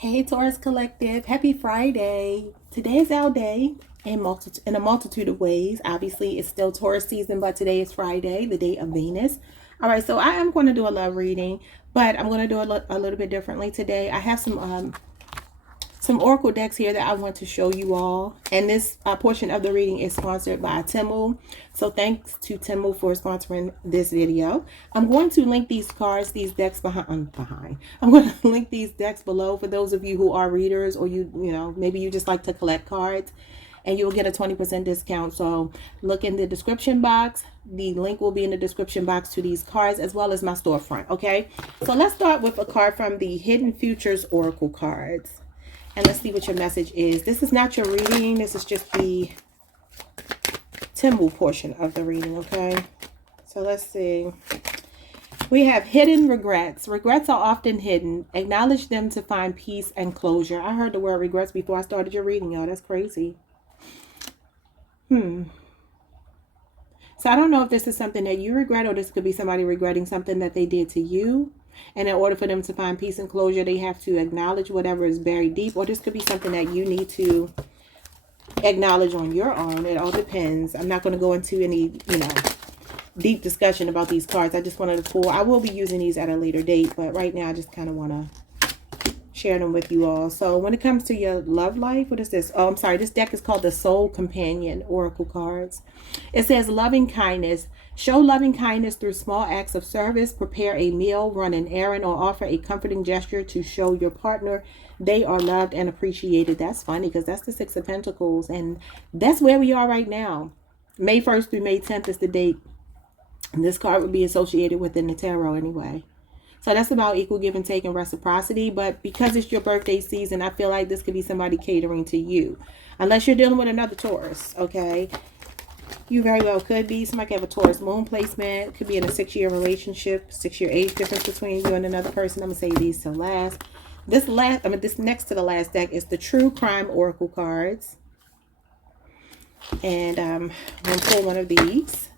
Hey Taurus Collective, happy Friday. Today is our day in a multitude of ways. Obviously, it's still Taurus season, but today is Friday, the day of Venus. All right, so I am going to do a love reading, but I'm going to do it a little bit differently today. I have some oracle decks here that I want to show you all, and this portion of the reading is sponsored by Temu, so thanks to Temu for sponsoring this video. I'm going to link these cards, these decks behind. I'm going to link these decks below for those of you who are readers, or you know, maybe you just like to collect cards, and you'll get a 20% discount. So look in the description box. The link will be in the description box to these cards, as well as my storefront. Okay, so let's start with a card from the Hidden Futures Oracle cards. And let's see what your message is. This is not your reading. This is just the Temu portion of the reading, okay? So let's see. We have hidden regrets. Regrets are often hidden. Acknowledge them to find peace and closure. I heard the word regrets before I started your reading, y'all. That's crazy. So I don't know if this is something that you regret, or this could be somebody regretting something that they did to you. And in order for them to find peace and closure, they have to acknowledge whatever is buried deep. Or this could be something that you need to acknowledge on your own. It all depends. I'm not going to go into any, deep discussion about these cards. I just wanted to pull. I will be using these at a later date, but right now I just kind of want to share them with you all. So when it comes to your love life, what is this? Oh, I'm sorry. This deck is called the Soul Companion Oracle cards. It says loving kindness. Show loving kindness through small acts of service. Prepare a meal, run an errand, or offer a comforting gesture to show your partner they are loved and appreciated. That's funny because that's the Six of Pentacles, and that's where we are right now. May 1st through May 10th is the date. And this card would be associated within the tarot anyway. So that's about equal give and take and reciprocity. But because it's your birthday season, I feel like this could be somebody catering to you. Unless you're dealing with another Taurus, okay? You very well could be. Somebody could have a Taurus moon placement. Could be in a 6-year relationship, 6-year age difference between you and another person. I'm going to say these to last. This next to the last deck is the True Crime Oracle cards. And I'm going to pull one of these.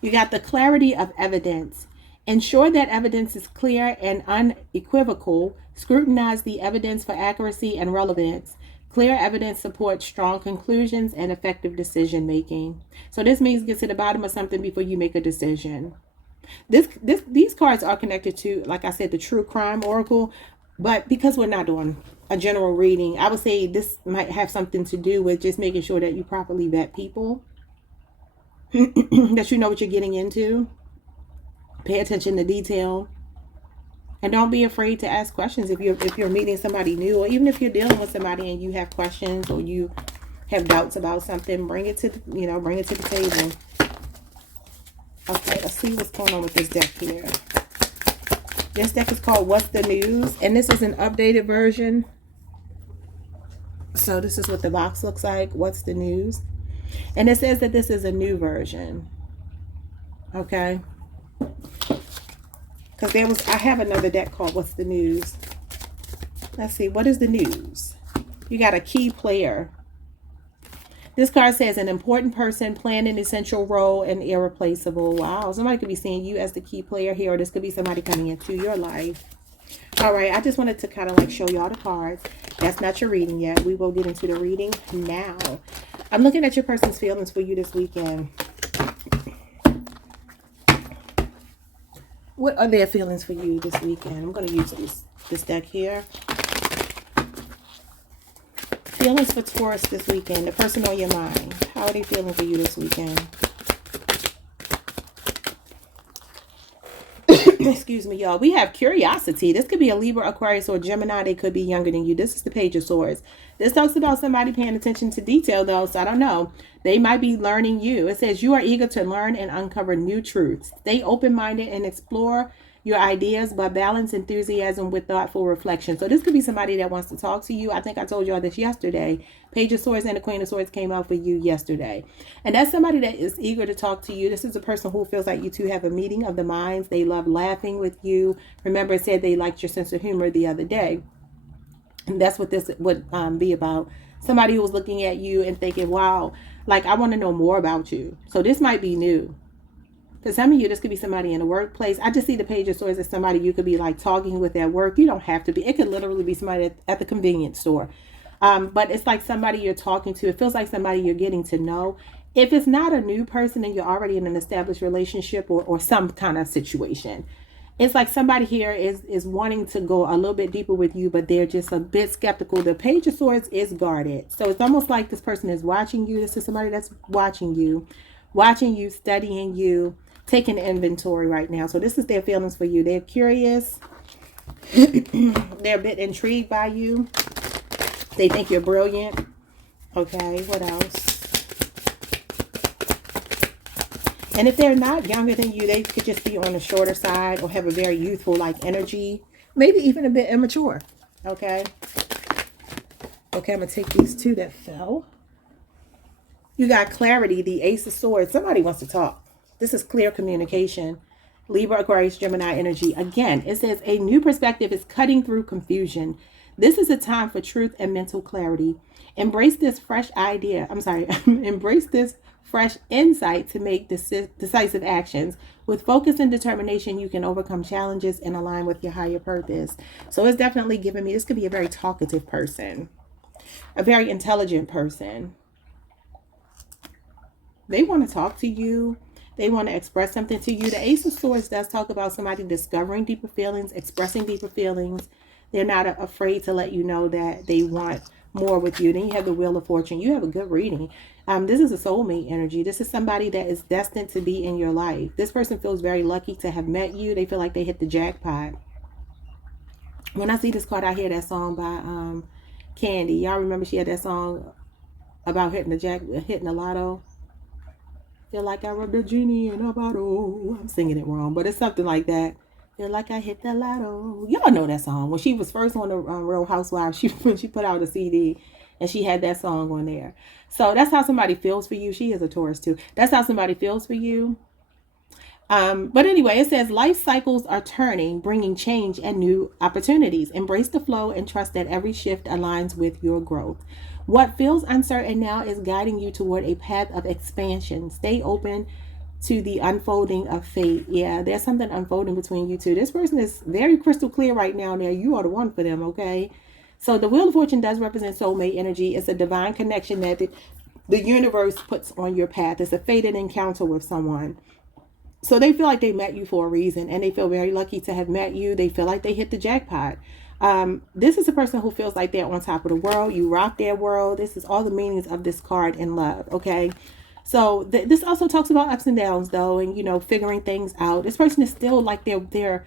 You got the Clarity of Evidence. Ensure that evidence is clear and unequivocal. Scrutinize the evidence for accuracy and relevance. Clear evidence supports strong conclusions and effective decision making. So this means get to the bottom of something before you make a decision. These cards are connected to, like I said, the True Crime Oracle. But because we're not doing a general reading, I would say this might have something to do with just making sure that you properly vet people. That you know what you're getting into. Pay attention to detail, and don't be afraid to ask questions if you're meeting somebody new, or even if you're dealing with somebody and you have questions or you have doubts about something. Bring it to the table. Okay, let's see what's going on with this deck here. This deck is called What's the News, and this is an updated version. So this is what the box looks like. What's the news? And it says that this is a new version. Okay. Because I have another deck called What's the News. Let's see, what is the news? You got a key player. This card says an important person playing an essential role and irreplaceable. Wow, somebody could be seeing you as the key player here, or this could be somebody coming into your life. All right, I just wanted to kind of like show y'all the cards. That's not your reading yet. We will get into the reading now. I'm looking at your person's feelings for you this weekend. What are their feelings for you this weekend? I'm going to use this deck here. Feelings for Taurus this weekend. The person on your mind. How are they feeling for you this weekend? Excuse me, y'all. We have curiosity. This could be a Libra, Aquarius, or Gemini. They could be younger than you. This is the Page of Swords. This talks about somebody paying attention to detail, though, so I don't know. They might be learning you. It says you are eager to learn and uncover new truths. Stay open-minded and explore your ideas, but balance enthusiasm with thoughtful reflection. So this could be somebody that wants to talk to you. I think I told y'all this yesterday. Page of Swords and the Queen of Swords came out for you yesterday. And that's somebody that is eager to talk to you. This is a person who feels like you two have a meeting of the minds. They love laughing with you. Remember, it said they liked your sense of humor the other day. And that's what this would be about. Somebody who was looking at you and thinking, wow, like, I want to know more about you. So this might be new. For some of you, this could be somebody in the workplace. I just see the Page of Swords as somebody you could be like talking with at work. You don't have to be. It could literally be somebody at the convenience store. But it's like somebody you're talking to. It feels like somebody you're getting to know. If it's not a new person and you're already in an established relationship or some kind of situation, it's like somebody here is wanting to go a little bit deeper with you, but they're just a bit skeptical. The Page of Swords is guarded. So it's almost like this person is watching you. This is somebody that's watching you, studying you, taking inventory right now. So this is their feelings for you. They're curious. They're a bit intrigued by you. They think you're brilliant. Okay, what else? And if they're not younger than you, they could just be on the shorter side or have a very youthful like energy. Maybe even a bit immature. Okay. Okay, I'm going to take these two that fell. You got clarity, the Ace of Swords. Somebody wants to talk. This is clear communication. Libra, Aquarius, Gemini energy. Again, it says a new perspective is cutting through confusion. This is a time for truth and mental clarity. Embrace this fresh idea. Embrace this fresh insight to make decisive actions. With focus and determination, you can overcome challenges and align with your higher purpose. So it's definitely giving me, this could be a very talkative person, a very intelligent person. They want to talk to you. They want to express something to you. The Ace of Swords does talk about somebody discovering deeper feelings, expressing deeper feelings. They're not afraid to let you know that they want more with you. Then you have the Wheel of Fortune. You have a good reading. This is a soulmate energy. This is somebody that is destined to be in your life. This person feels very lucky to have met you. They feel like they hit the jackpot. When I see this card, I hear that song by Candy. Y'all remember she had that song about hitting the lotto? Feel like I rubbed a genie in a bottle. I'm singing it wrong, but it's something like that. Feel like I hit the lotto. Y'all know that song. When she was first on the Real Housewives, when she put out a CD and she had that song on there. So that's how somebody feels for you. She is a Taurus too. That's how somebody feels for you. But anyway, it says life cycles are turning, bringing change and new opportunities. Embrace the flow and trust that every shift aligns with your growth. What feels uncertain now is guiding you toward a path of expansion. Stay open to the unfolding of fate. Yeah, there's something unfolding between you two. This person is very crystal clear right now. Now you are the one for them, okay? So the Wheel of Fortune does represent soulmate energy. It's a divine connection that the universe puts on your path. It's a fated encounter with someone. So they feel like they met you for a reason, and they feel very lucky to have met you. They feel like they hit the jackpot. This is a person who feels like they're on top of the world. You rock their world. This is all the meanings of this card in love, okay? So this also talks about ups and downs, though, and, you know, figuring things out. This person is still like they're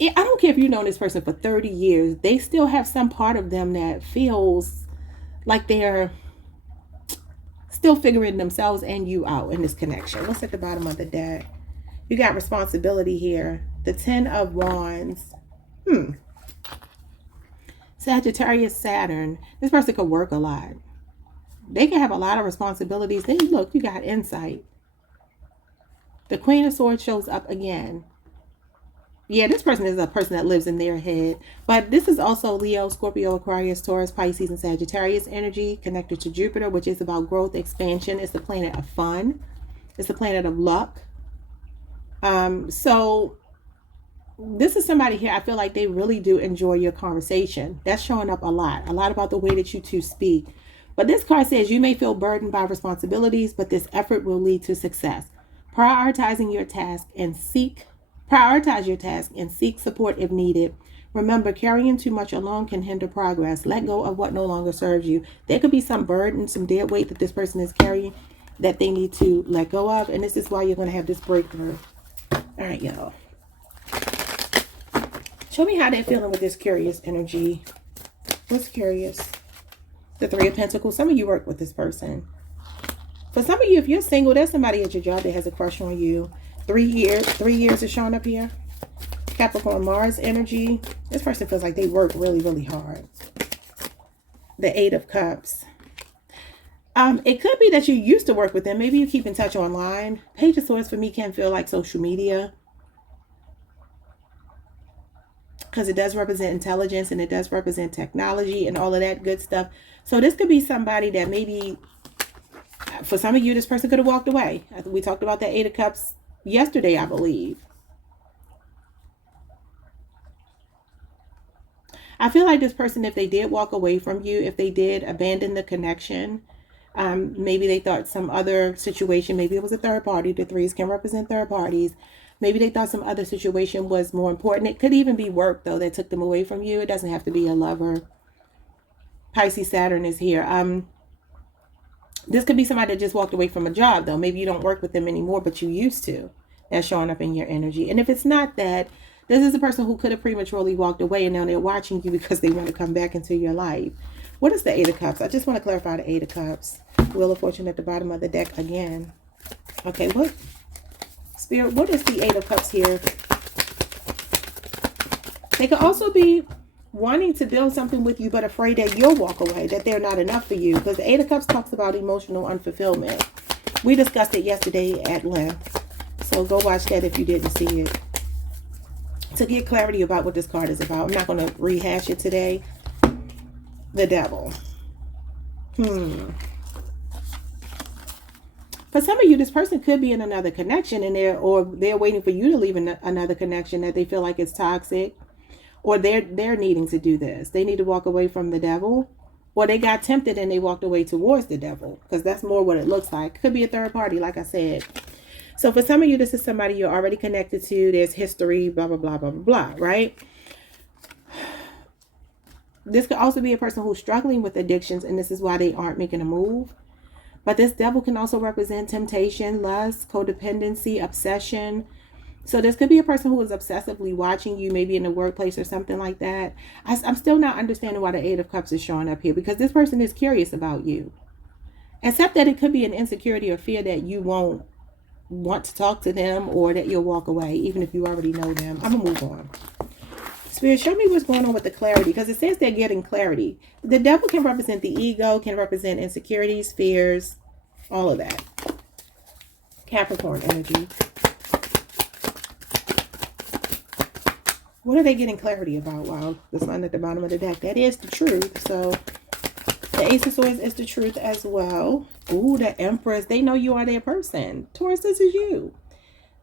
I don't care if you've known this person for 30 years. They still have some part of them that feels like they're still figuring themselves and you out in this connection. What's at the bottom of the deck? You got responsibility here. The 10 of Wands. Sagittarius, Saturn. This person could work a lot. They can have a lot of responsibilities. Then look, you got insight. The Queen of Swords shows up again. Yeah, this person is a person that lives in their head. But this is also Leo, Scorpio, Aquarius, Taurus, Pisces, and Sagittarius energy connected to Jupiter, which is about growth, expansion. It's the planet of fun. It's the planet of luck. So this is somebody here, I feel like they really do enjoy your conversation. That's showing up a lot about the way that you two speak. But this card says you may feel burdened by responsibilities, but this effort will lead to success. Prioritize your task and seek support if needed. Remember, carrying too much alone can hinder progress. Let go of what no longer serves you. There could be some burden, some dead weight that this person is carrying that they need to let go of. And this is why you're going to have this breakthrough. All right, y'all. Show me how they're feeling with this curious energy. What's curious? The Three of Pentacles. Some of you work with this person. For some of you, if you're single, there's somebody at your job that has a crush on you. 3 years. 3 years is showing up here. Capricorn, Mars energy. This person feels like they work really, really hard. The Eight of Cups. It could be that you used to work with them. Maybe you keep in touch online. Page of Swords for me can feel like social media, because it does represent intelligence and it does represent technology and all of that good stuff. So this could be somebody that maybe, for some of you, this person could have walked away. We talked about the Eight of Cups yesterday, I believe. I feel like this person, if they did walk away from you, if they did abandon the connection, maybe they thought some other situation, maybe it was a third party. The threes can represent third parties. Maybe they thought some other situation was more important. It could even be work, though, that took them away from you. It doesn't have to be a lover. Pisces Saturn is here. This could be somebody that just walked away from a job, though. Maybe you don't work with them anymore, but you used to. That's showing up in your energy. And if it's not that, this is a person who could have prematurely walked away, and now they're watching you because they want to come back into your life. What is the Eight of Cups? I just want to clarify the Eight of Cups. Wheel of Fortune at the bottom of the deck again. Okay, what? Spirit, what is the Eight of Cups here? They could also be wanting to build something with you, but afraid that you'll walk away, that they're not enough for you. Because the Eight of Cups talks about emotional unfulfillment. We discussed it yesterday at length. So go watch that if you didn't see it. To get clarity about what this card is about. I'm not going to rehash it today. The Devil. For some of you, this person could be in another connection, and they're waiting for you to leave another connection that they feel like it's toxic, or they're needing to do this. They need to walk away from the devil, or they got tempted and they walked away towards the devil, because that's more what it looks like. Could be a third party, like I said. So for some of you, this is somebody you're already connected to. There's history, blah, blah, blah, blah, blah, blah, right? This could also be a person who's struggling with addictions, and this is why they aren't making a move. But this devil can also represent temptation, lust, codependency, obsession. So this could be a person who is obsessively watching you, maybe in the workplace or something like that. I'm still not understanding why the Eight of Cups is showing up here, because this person is curious about you. Except that it could be an insecurity or fear that you won't want to talk to them, or that you'll walk away, even if you already know them. I'm going to move on. Spirit, show me what's going on with the clarity, because it says they're getting clarity. The devil can represent the ego, can represent insecurities, fears, all of that. Capricorn energy. What are they getting clarity about? Wow, the sun at the bottom of the deck. That is the truth. So the Ace of Swords is the truth as well. Ooh, the Empress. They know you are their person. Taurus, this is you.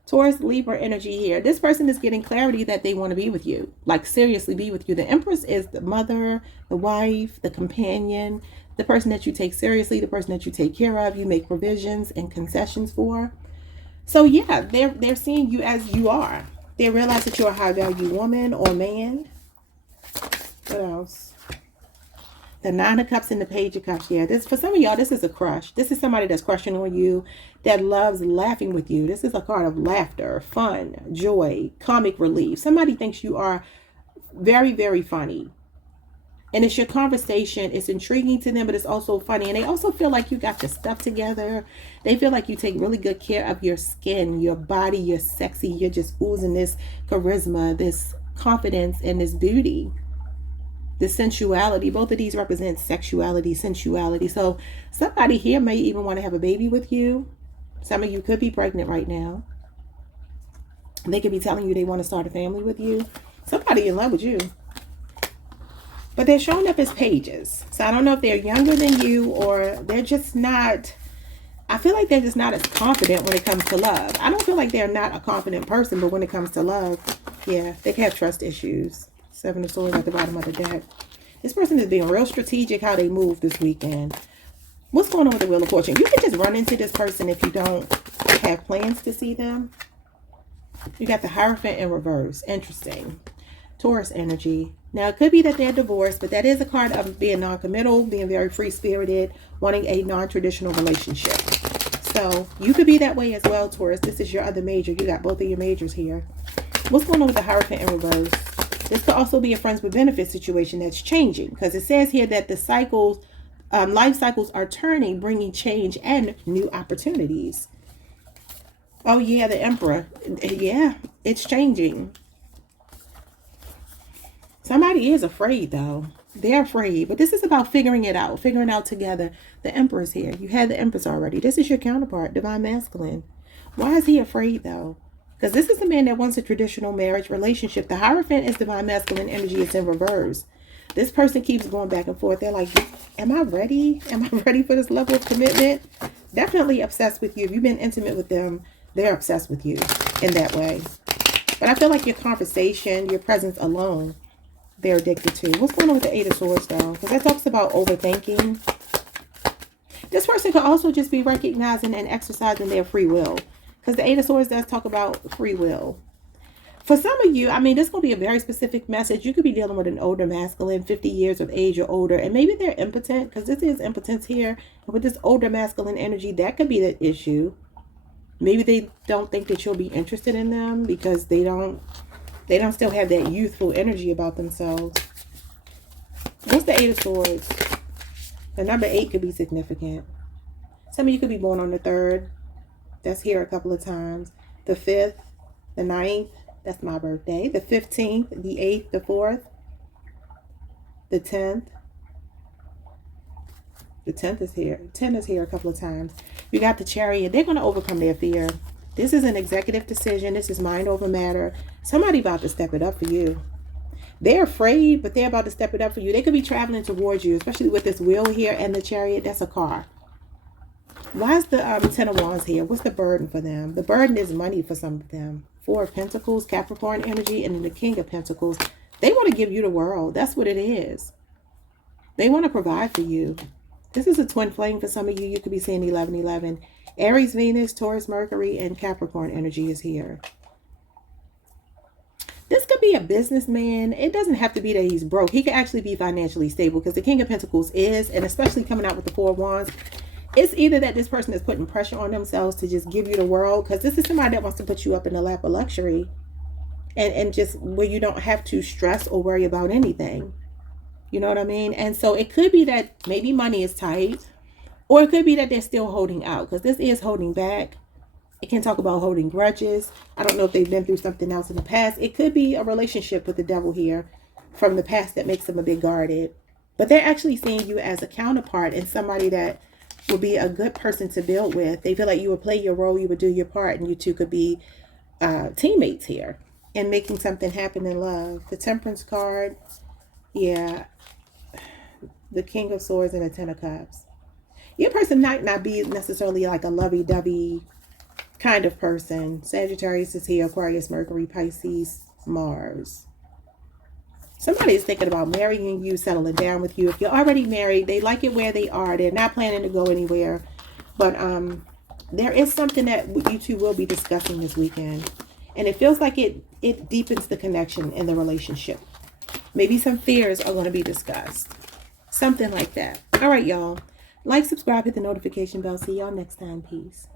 Taurus, Libra energy here. This person is getting clarity that they want to be with you. Like, seriously be with you. The Empress is the mother, the wife, the companion, the person that you take seriously, the person that you take care of, you make provisions and concessions for. So yeah, they're seeing you as you are. They realize that you're a high value woman or man. What else? The Nine of Cups and the Page of Cups. Yeah, this, for some of y'all, this is a crush. This is somebody that's crushing on you, that loves laughing with you. This is a card of laughter, fun, joy, comic relief. Somebody thinks you are very, very funny. And it's your conversation. It's intriguing to them, but it's also funny. And they also feel like you got your stuff together. They feel like you take really good care of your skin, your body. You're sexy. You're just oozing this charisma, this confidence, and this beauty. The sensuality. Both of these represent sexuality, sensuality. So somebody here may even want to have a baby with you. Some of you could be pregnant right now. They could be telling you they want to start a family with you. Somebody in love with you. But they're showing up as pages. So I don't know if they're younger than you, or they're just not, I feel like they're just not as confident when it comes to love. I don't feel like they're not a confident person, but when it comes to love, yeah, they can have trust issues. Seven of Swords at the bottom of the deck. This person is being real strategic how they move this weekend. What's going on with the Wheel of Fortune? You can just run into this person if you don't have plans to see them. You got the Hierophant in reverse. Interesting. Taurus energy. Now, it could be that they're divorced, but that is a card of being non-committal, being very free-spirited, wanting a non-traditional relationship. So you could be that way as well, Taurus. This is your other major. You got both of your majors here. What's going on with the Hierophant in reverse? This could also be a friends with benefits situation that's changing, because it says here that the cycles, life cycles are turning, bringing change and new opportunities. Oh yeah, the Emperor. Yeah, it's changing. Somebody is afraid though. They're afraid, but this is about figuring it out together. The Emperor's here. You had the Empress already. This is your counterpart, Divine Masculine. Why is he afraid though? Because this is a man that wants a traditional marriage relationship. The Hierophant is Divine Masculine energy. It's in reverse. This person keeps going back and forth. They're like, am I ready? Am I ready for this level of commitment? Definitely obsessed with you. If you've been intimate with them, They're obsessed with you in that way. But I feel like your conversation, your presence alone, they're addicted to. What's going on with the Eight of Swords, though? Because that talks about overthinking. This person could also just be recognizing and exercising their free will. Because the Eight of Swords does talk about free will. For some of you, I mean, this is going to be a very specific message. You could be dealing with an older masculine, 50 years of age or older, and maybe they're impotent, because this is impotence here. And with this older masculine energy, that could be the issue. Maybe they don't think that you'll be interested in them because they don't still have that youthful energy about themselves. What's the Eight of Swords? The number 8 could be significant. Some of you could be born on the 3rd. That's here a couple of times. The 5th, the 9th. That's my birthday. The 15th, the 8th, the 4th, the 10th. The 10th is here. 10 is here a couple of times. You got the Chariot. They're going to overcome their fear. This is an executive decision. This is mind over matter. Somebody about to step it up for you. They're afraid, but they're about to step it up for you. They could be traveling towards you, especially with this wheel here and the Chariot. That's a car. Why is the 10 of Wands here? What's the burden for them? The burden is money for some of them. 4 of Pentacles, Capricorn energy, and then the King of Pentacles. They want to give you the world. That's what it is. They want to provide for you. This is a twin flame for some of you. You could be seeing 1111. Aries, Venus, Taurus, Mercury, and Capricorn energy is here. This could be a businessman. It doesn't have to be that he's broke. He could actually be financially stable because the King of Pentacles is, and especially coming out with the 4 of Wands, it's either that this person is putting pressure on themselves to just give you the world, because this is somebody that wants to put you up in the lap of luxury and just where you don't have to stress or worry about anything. You know what I mean? And so it could be that maybe money is tight, or it could be that they're still holding out, because this is holding back. It can talk about holding grudges. I don't know if they've been through something else in the past. It could be a relationship with the devil here from the past that makes them a bit guarded. But they're actually seeing you as a counterpart and somebody that will be a good person to build with. They feel like you would play your role, you would do your part, and you two could be teammates here and making something happen in love. The Temperance card, yeah, the King of Swords and the 10 of Cups. Your person might not be necessarily like a lovey-dovey kind of person. Sagittarius is here, Aquarius, Mercury, Pisces, Mars. Somebody is thinking about marrying you, settling down with you. If you're already married, they like it where they are. They're not planning to go anywhere. But there is something that you two will be discussing this weekend. And it feels like it deepens the connection in the relationship. Maybe some fears are going to be discussed. Something like that. All right, y'all. Like, subscribe, hit the notification bell. See y'all next time. Peace.